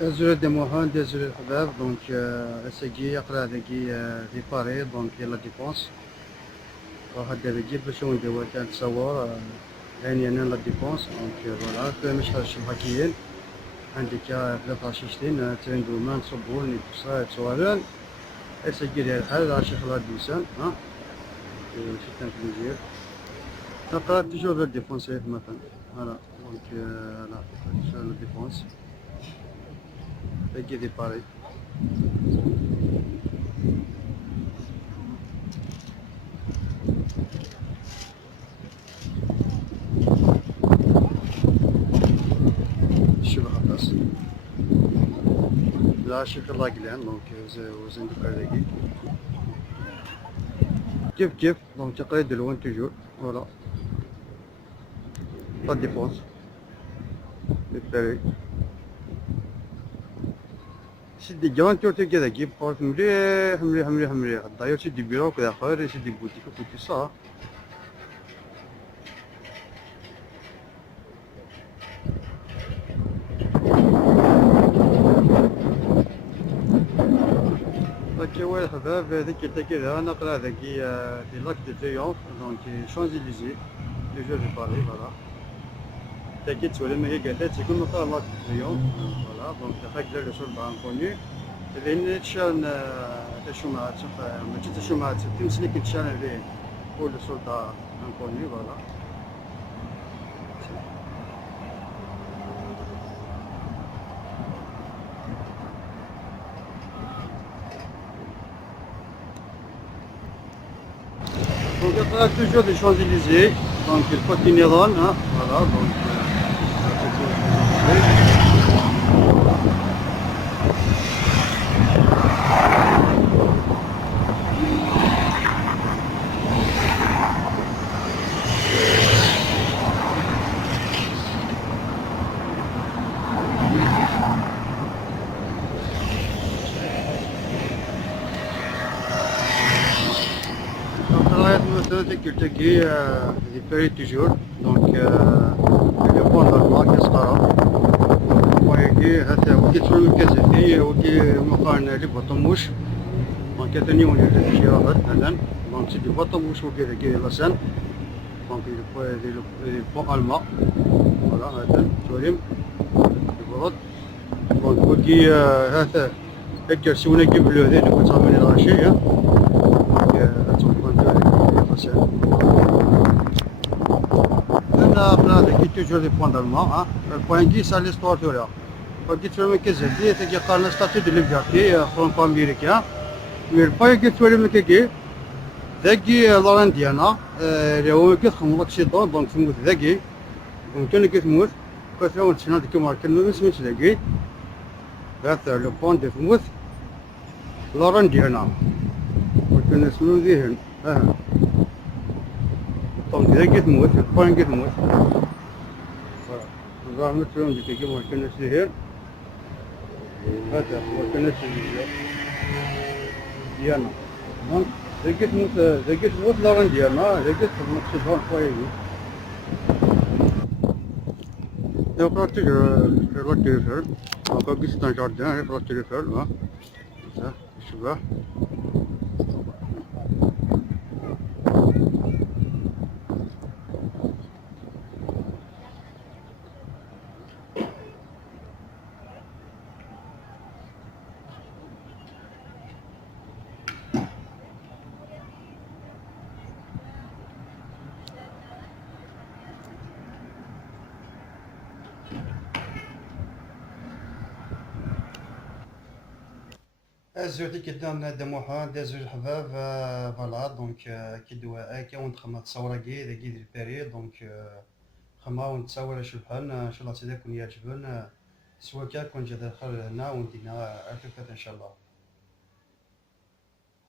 Azure de Mohan, Azure Habab, donc SG يقرأ ذكي في باريس donc la défense واحد بيجيب شو ندير وقت تصور يعني أنا la défense donc voilà que مش هذا الشباكيين عندك ثلاثة شيشتين ترندو مان صبون نتصا تصورن SG ديال الحال راه شيخ لا ديسان ها شتان في المجير نقرأ toujours la défense مثلا voilà donc là sur la défense بيجي في باريس شو خلاص لا شيخ الله قلان دونك وزن دكارداكي كيف دونك تقريبا لوين توجور فوالا لا ديفونس بالتالي سيدي جوان تورتي كذا كيف بارت مليح مليح مليح مليح داير سيدي بيرو كذا خير سيدي بوتيك بوتي صح اوكي وين الحباب هذيك حتى كذا نقرا هذاكي في لاك دي تريومف دونك شانزيليزي لي جو دو باري فوالا تاكي تولي ما هي قالت تكون نقرا لاك دي تريومف فوالا دونك هكذا لو سول بان كوني لان تشان تشومات ماشي تشومات تمسلي كنتشان ليه هو لو سول دا انكوني فوالا Donc après toujours des Champs-Élysées, donc il faut qu'il y ait hein, voilà, donc القرايات مثلا تلتقي في باري توجور دونك اللي بون نورمال كيسقرا ويجي هذا وكي تسول الكاسيتي وكي مقارنة اللي بطموش دونك ثاني وني في شراهات مثلا دونك سيدي بطموش وكي ذاكي لاسان دونك il prend allemand voilà هذا توريم البرد دونك وكي هذا هكا سونا كيبلو هذا اللي كنت عامل الغاشية أنا ذاكي توجور دي بوان d'allemand البوان كي سا ليستوار توريا وكي توري كيزهدي تاكي قارنا ستاتيو دو ليبرتي فرونكو أمريكان مي البوان كي توري مكاكي ذاكي لوران ديالنا اللي هو كيتخمم لوكسيدون دونك تموت ذاكي دونك كان كتموت كتعاون تسنى ديك ماركن ما سميتش ذاكي هذا لو بوان دي تموت لوران ديالنا ولكن اسمو ذهن دونك ذاكي تموت البوان كي تموت فوالا مثلا ديك كي ماركن ذهن هذا ماركن ديالنا دونك ذاكي تموت لوران ديالنا ذاكي تخدم لوكسيدون كويس Eu practic relatively encore qui c'est un jardin relatively là ça je vois الزوتي كدام دموحة دازو الحباب فوالا دونك كي دوا هاكا ونتخمم تصور كي ذاكي ديال الباري دونك خما ونتصور شو بحال ان شاء الله تيدا كون يعجبن سوا كون جا داخل هنا وندينا ارتفات ان شاء الله